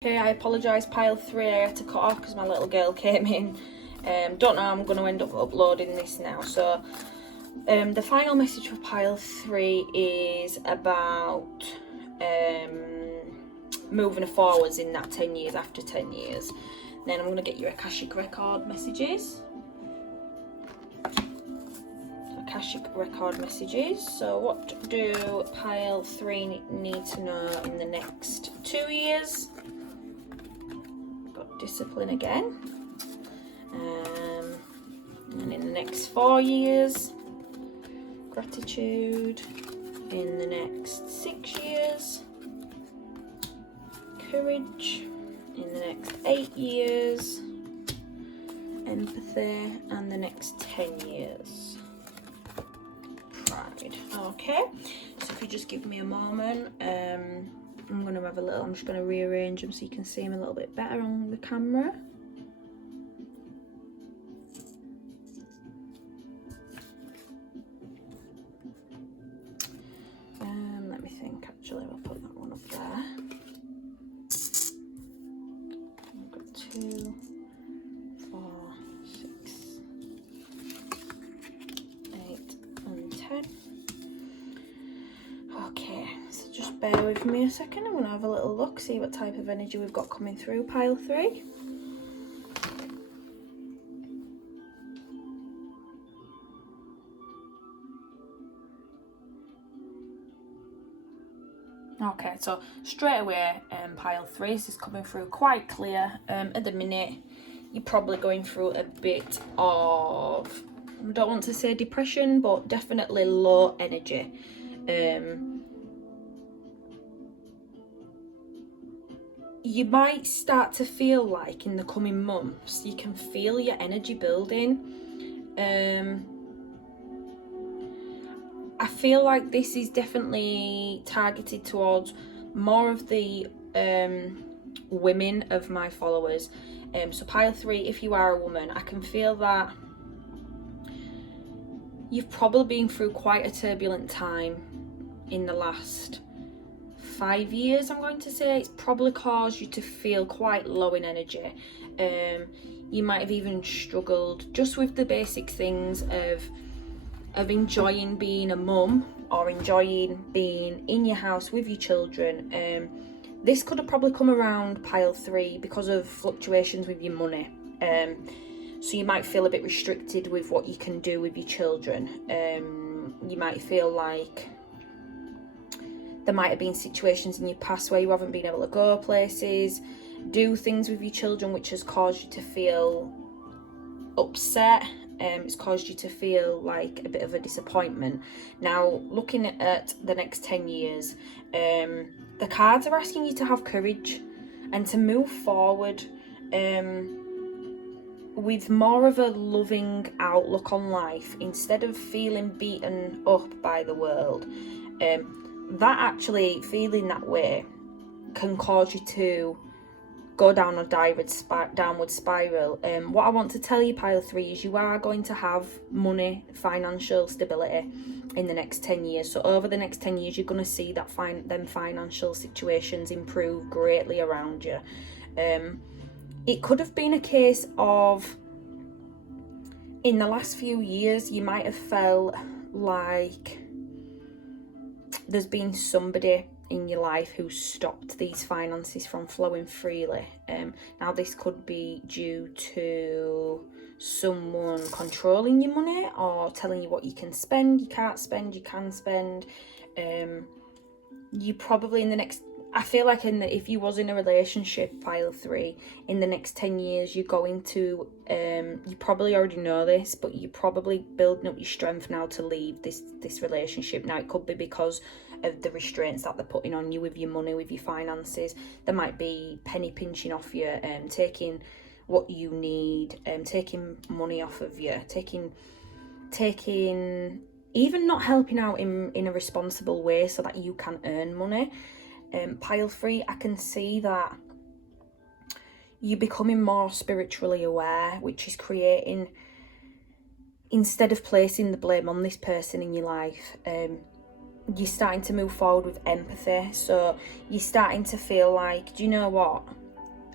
Okay, I apologise, pile 3 I had to cut off because my little girl came in. Don't know how I'm going to end up uploading this now. So the final message for pile 3 is about moving forwards in that 10 years, after 10 years. Then I'm going to get your Akashic Record messages. Akashic Record messages. So what do pile 3 need to know in the next 2 years? Got discipline again. And in the next 4 years, gratitude. In the next 6 years, courage. In the next 8 years, empathy. And the next 10 years, pride. Okay, so if you just give me a moment, I'm going to have a little, I'm just going to rearrange them so you can see them a little bit better on the camera. Let me think, actually, I'll put that one up there. I've got 2, 4, 6, 8 and 10. Okay, so just bear with me a second. I'm going to have a little look, see what type of energy we've got coming through pile 3. Okay, so straight away, pile 3, this is coming through quite clear. At the minute, you're probably going through a bit of, I don't want to say depression, but definitely low energy. You might start to feel like in the coming months, you can feel your energy building. I feel like this is definitely targeted towards more of the women of my followers. So pile 3, if you are a woman, I can feel that you've probably been through quite a turbulent time in the last 5 years, I'm going to say. It's probably caused you to feel quite low in energy. You might have even struggled just with the basic things of enjoying being a mum or enjoying being in your house with your children. This could have probably come around pile 3 because of fluctuations with your money. So you might feel a bit restricted with what you can do with your children. You might feel like there might have been situations in your past where you haven't been able to go places, do things with your children, which has caused you to feel upset. It's caused you to feel like a bit of a disappointment. Now, looking at the next 10 years, the cards are asking you to have courage and to move forward with more of a loving outlook on life instead of feeling beaten up by the world. That actually, feeling that way can cause you to go down a downward spiral. What I want to tell you, pile 3, is you are going to have money, financial stability in the next 10 years. So over the next 10 years, you're going to see that them financial situations improve greatly around you. It could have been a case of, in the last few years, you might have felt like there's been somebody in your life who stopped these finances from flowing freely. Now this could be due to someone controlling your money or telling you what you can spend, you can't spend, you can spend. You probably in the next, I feel like if you was in a relationship, pile 3, in the next 10 years, you're going to, you probably already know this, but you're probably building up your strength now to leave this relationship. Now it could be because of the restraints that they're putting on you with your money, with your finances. There might be penny pinching off you, taking what you need, taking money off of you, taking even not helping out in a responsible way so that you can earn money. Pile 3, I can see that you're becoming more spiritually aware, which is creating, instead of placing the blame on this person in your life, you're starting to move forward with empathy. So you're starting to feel like, do you know what?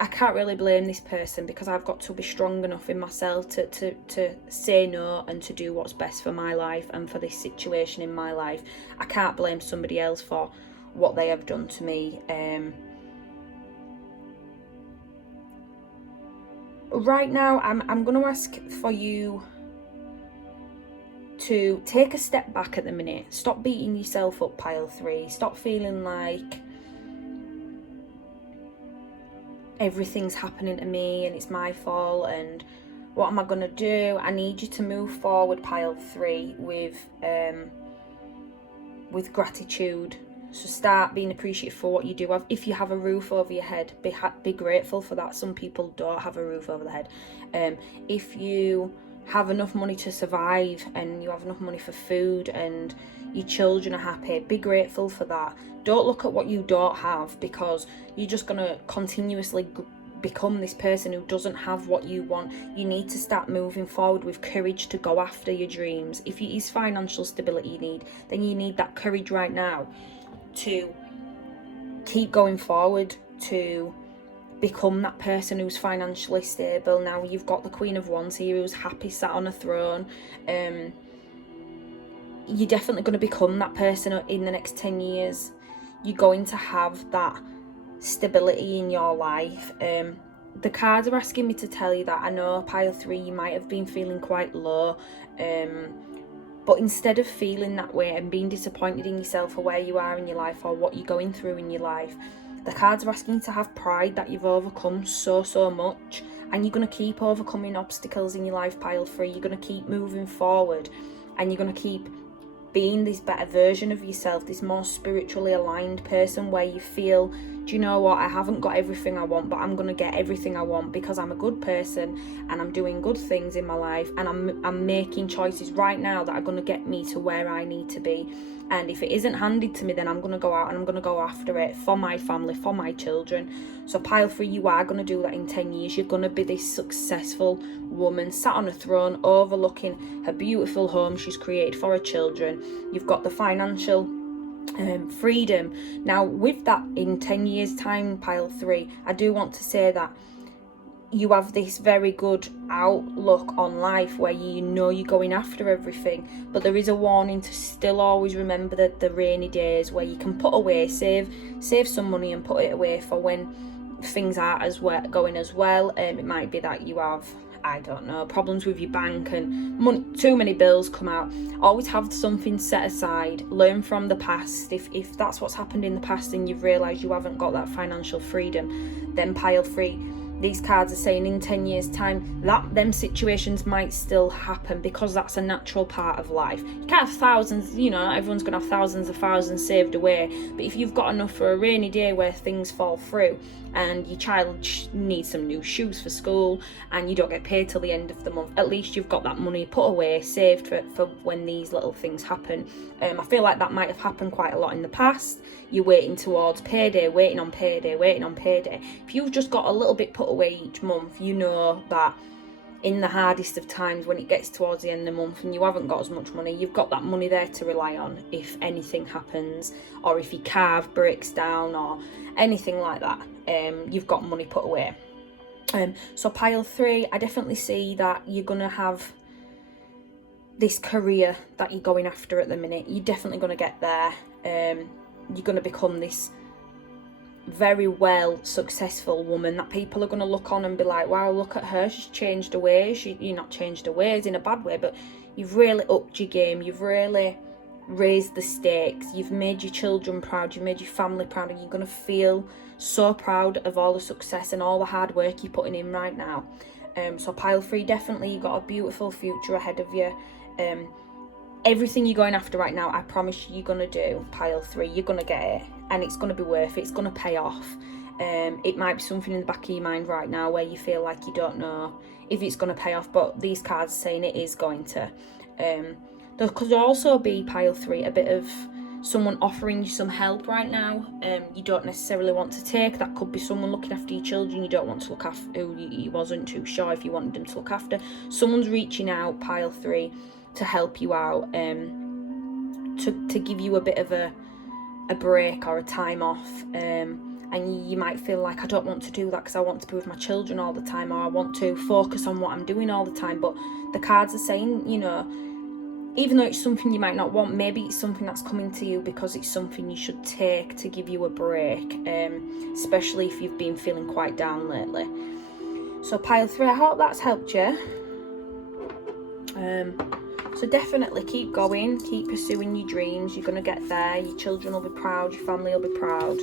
I can't really blame this person, because I've got to be strong enough in myself to say no and to do what's best for my life and for this situation in my life. I can't blame somebody else for what they have done to me. Right now, I'm going to ask for you to take a step back at the minute. Stop beating yourself up, pile 3. Stop feeling like everything's happening to me and it's my fault and what am I going to do. I need you to move forward, pile 3, with gratitude. So start being appreciative for what you do have. If you have a roof over your head, be grateful for that. Some people don't have a roof over their head. If you have enough money to survive and you have enough money for food and your children are happy, be grateful for that. Don't look at what you don't have, because you're just going to continuously become this person who doesn't have what you want. You need to start moving forward with courage to go after your dreams. If it is financial stability you need, then you need that courage right now to keep going forward, to become that person who's financially stable. Now you've got the Queen of Wands here who's happy sat on a throne. You're definitely going to become that person in the next 10 years. You're going to have that stability in your life. The cards are asking me to tell you that. I know, pile 3, you might have been feeling quite low, but instead of feeling that way and being disappointed in yourself or where you are in your life or what you're going through in your life, the cards are asking you to have pride that you've overcome so much, and you're going to keep overcoming obstacles in your life, pile 3. You're going to keep moving forward, and you're going to keep being this better version of yourself, this more spiritually aligned person where you feel, do you know what, I haven't got everything I want, but I'm going to get everything I want because I'm a good person and I'm doing good things in my life, and I'm making choices right now that are going to get me to where I need to be. And if it isn't handed to me, then I'm going to go out and I'm going to go after it for my family, for my children. So pile 3, you are going to do that in 10 years. You're going to be this successful woman sat on a throne overlooking her beautiful home she's created for her children. You've got the financial freedom. Now with that, in 10 years time, pile 3, I do want to say that you have this very good outlook on life where you know you're going after everything, but there is a warning to still always remember that the rainy days where you can put away, save some money and put it away for when things aren't as well going as well. It might be that you have, I don't know, problems with your bank and money, too many bills come out. Always have something set aside. Learn from the past. If that's what's happened in the past and you've realised you haven't got that financial freedom, then pile 3, these cards are saying in 10 years time that them situations might still happen, because that's a natural part of life. You can't have thousands, you know, everyone's going to have thousands saved away, but if you've got enough for a rainy day where things fall through and your child needs some new shoes for school and you don't get paid till the end of the month, at least you've got that money put away, saved for when these little things happen. I feel like that might have happened quite a lot in the past. You're waiting towards payday, waiting on payday. If you've just got a little bit put away each month, you know that in the hardest of times, when it gets towards the end of the month and you haven't got as much money, you've got that money there to rely on if anything happens, or if your car breaks down or anything like that. You've got money put away. So pile 3, I definitely see that you're going to have this career that you're going after at the minute. You're definitely going to get there. You're going to become this very well successful woman that people are going to look on and be like, wow, look at her, she's changed her ways. You're not changed her ways in a bad way, but you've really upped your game. You've really raised the stakes. You've made your children proud, you've made your family proud, and you're going to feel so proud of all the success and all the hard work you're putting in right now. So pile 3, definitely you've got a beautiful future ahead of you. Everything you're going after right now, I promise you're going to do, pile 3. You're going to get it, and it's going to be worth it. It's going to pay off. It might be something in the back of your mind right now where you feel like you don't know if it's going to pay off, but these cards are saying it is going to. There could also be, pile 3, a bit of someone offering you some help right now. You don't necessarily want to take. That could be someone looking after your children. You don't want to look after, who you wasn't too sure if you wanted them to look after. Someone's reaching out, pile 3, to help you out, to give you a bit of a break or a time off. and you might feel like, I don't want to do that because I want to be with my children all the time, or I want to focus on what I'm doing all the time. But the cards are saying, you know, even though it's something you might not want, maybe it's something that's coming to you because it's something you should take to give you a break, especially if you've been feeling quite down lately. So pile 3, I hope that's helped you. So definitely keep going, keep pursuing your dreams. You're going to get there. Your children will be proud, your family will be proud.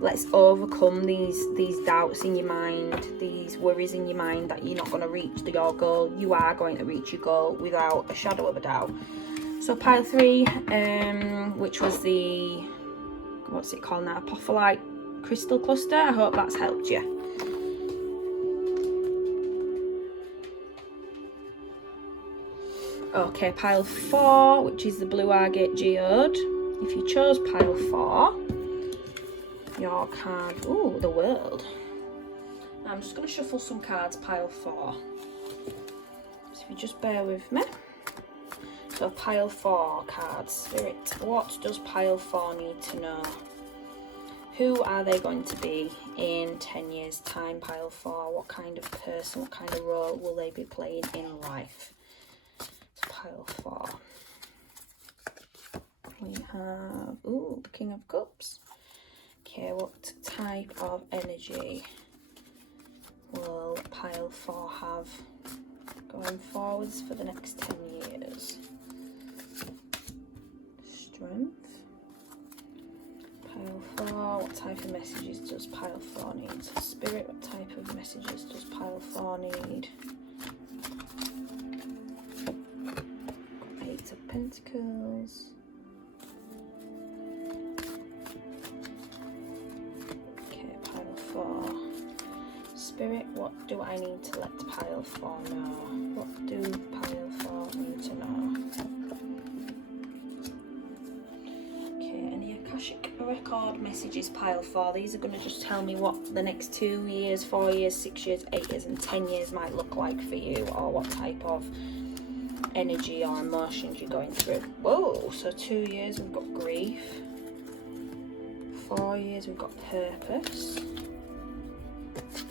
Let's overcome these doubts in your mind, these worries in your mind that you're not going to reach your goal. You are going to reach your goal without a shadow of a doubt. So pile 3, which was the, what's it called now, apophyllite crystal cluster. I hope that's helped you. Okay, pile 4, which is the blue agate geode. If you chose pile 4, your card, ooh, the world. I'm just going to shuffle some cards, pile 4. So if you just bear with me. So pile 4 cards. Spirit, what does pile 4 need to know? Who are they going to be in 10 years time, pile 4? What kind of person, what kind of role will they be playing in life? So pile 4. We have, ooh, the King of Cups. Okay, what type of energy will pile 4 have going forwards for the next 10 years? Strength. Pile 4, what type of messages does pile 4 need? Spirit, what type of messages does pile 4 need? 8 of Pentacles. Spirit, what do I need to let pile 4 know? What do pile 4 need to know? Okay, any Akashic record messages, pile 4. These are going to just tell me what the next 2 years, 4 years, 6 years, 8 years and 10 years might look like for you, or what type of energy or emotions you're going through. Whoa, so 2 years we've got grief. 4 years we've got purpose.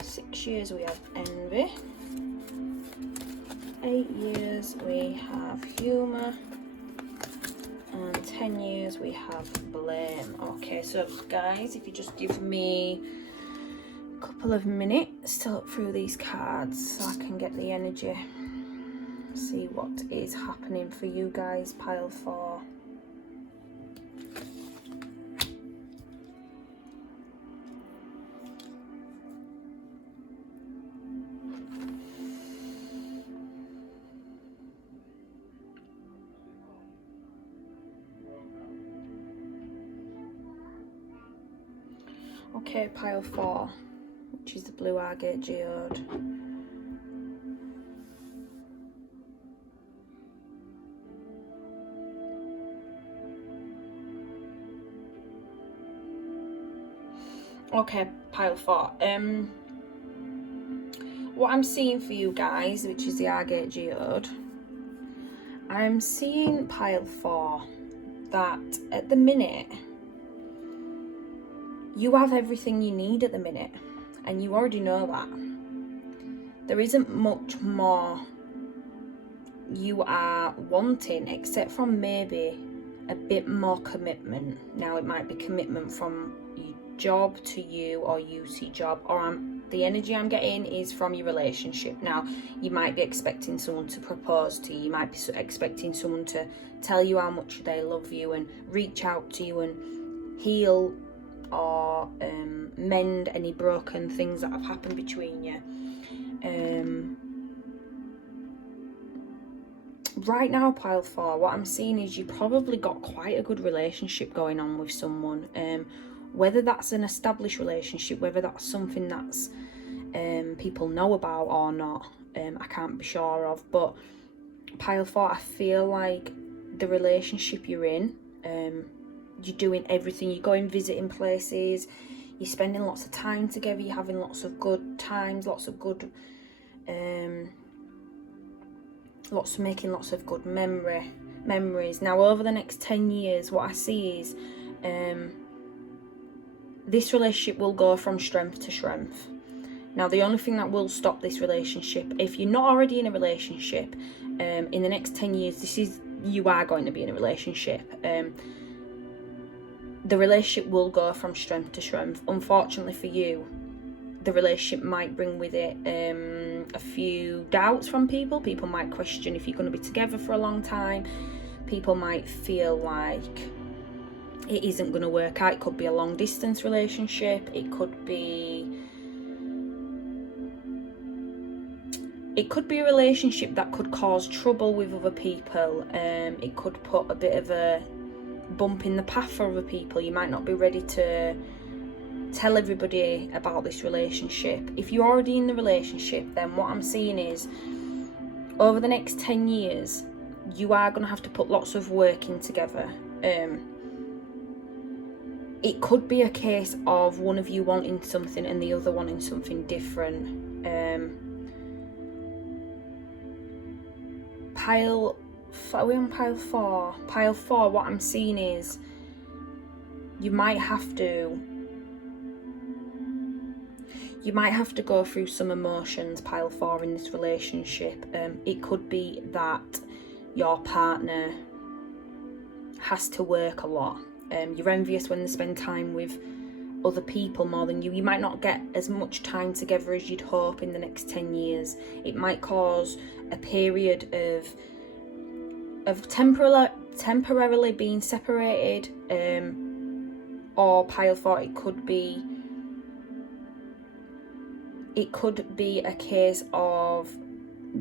6 years we have envy. 8 years we have humour. And 10 years we have blame. Okay, so guys, if you just give me a couple of minutes to look through these cards so I can get the energy, see what is happening for you guys, pile 4. Okay, pile 4, which is the blue agate geode. Okay, pile 4. What I'm seeing for you guys, which is the agate geode, I'm seeing, pile 4, that at the minute you have everything you need at the minute, and you already know that. There isn't much more you are wanting, except from maybe a bit more commitment. Now it might be commitment from your job to you, or you to your job, or the energy I'm getting is from your relationship. Now you might be expecting someone to propose to you, you might be expecting someone to tell you how much they love you and reach out to you and heal or mend any broken things that have happened between you. Right now, pile 4, what I'm seeing is you probably got quite a good relationship going on with someone, whether that's an established relationship, whether that's something that's people know about or not, I can't be sure of. But pile 4, I feel like the relationship you're in, you're doing everything. You're going visiting places, you're spending lots of time together, you're having lots of good times, lots of good making lots of good memories. Now over the next 10 years, what I see is this relationship will go from strength to strength. Now, the only thing that will stop this relationship, if you're not already in a relationship, in the next 10 years, you are going to be in a relationship. The relationship will go from strength to strength. Unfortunately for you, the relationship might bring with it a few doubts from people. People might question if you're going to be together for a long time. People might feel like it isn't going to work out. It could be a long distance relationship. It could be a relationship that could cause trouble with other people. It could put a bit of a bump in the path for other people. You might not be ready to tell everybody about this relationship. If you're already in the relationship, then what I'm seeing is over the next 10 years, you are going to have to put lots of work in together. It could be a case of one of you wanting something and the other wanting something different. Are we on pile 4? Pile 4, what I'm seeing is you might have to go through some emotions, pile 4, in this relationship. It could be that your partner has to work a lot. You're envious when they spend time with other people more than you. You might not get as much time together as you'd hope in the next 10 years. It might cause a period of temporarily being separated, or pile 4, it could be a case of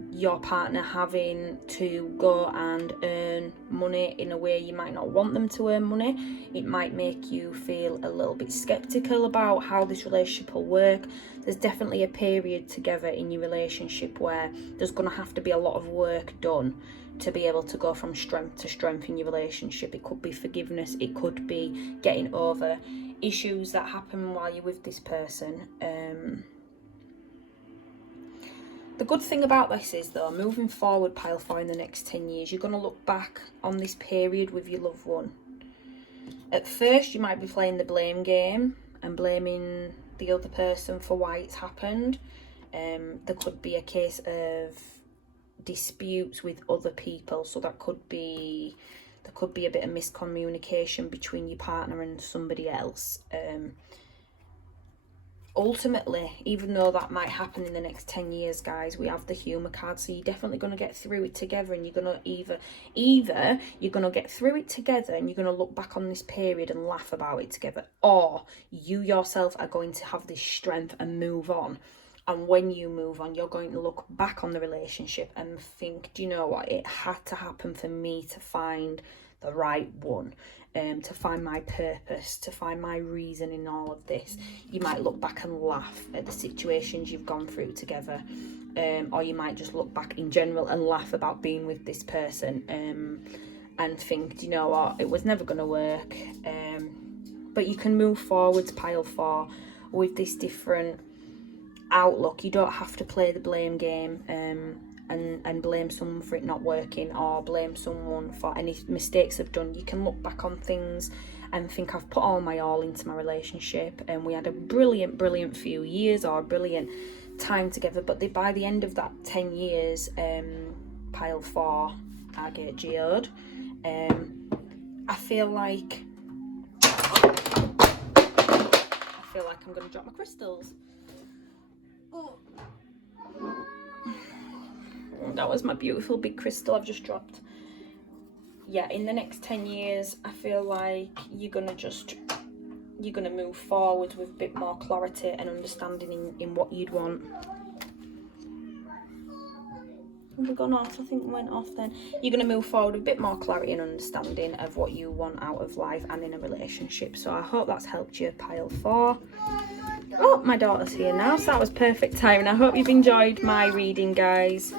your partner having to go and earn money in a way you might not want them to earn money. It might make you feel a little bit skeptical about how this relationship will work. There's definitely a period together in your relationship where there's going to have to be a lot of work done to be able to go from strength to strength in your relationship. It could be forgiveness. It could be getting over issues that happen while you're with this person. The good thing about this is, though, moving forward, pile 4, in the next 10 years, you're going to look back on this period with your loved one. At first, you might be playing the blame game and blaming the other person for why it's happened. There could be a case of disputes with other people, so there could be a bit of miscommunication between your partner and somebody else. Ultimately, even though that might happen in the next 10 years, guys, we have the humour card, so you're definitely going to get through it together, and you're going to either you're going to get through it together and you're going to look back on this period and laugh about it together, or you yourself are going to have this strength and move on. And when you move on, you're going to look back on the relationship and think, do you know what, it had to happen for me to find the right one. To find my purpose, to find my reason in all of this. You might look back and laugh at the situations you've gone through together, or you might just look back in general and laugh about being with this person, and think, do you know what, it was never going to work. But you can move forwards, pile 4, with this different outlook. You don't have to play the blame game and blame someone for it not working, or blame someone for any mistakes they've done. You can look back on things and think, I've put all my all into my relationship, and we had a brilliant few years, or a brilliant time together. But by the end of that 10 years, pile 4, I get geoed. I feel like I'm going to drop my crystals. Oh. That was my beautiful big crystal I've just dropped. Yeah, in the next 10 years, I feel like you're gonna move forward with a bit more clarity and understanding in what you'd want. Have we gone off? I think we went off then. You're gonna move forward with a bit more clarity and understanding of what you want out of life and in a relationship. So I hope that's helped you, pile 4. Oh, my daughter's here now, so that was perfect timing. I hope you've enjoyed my reading, guys.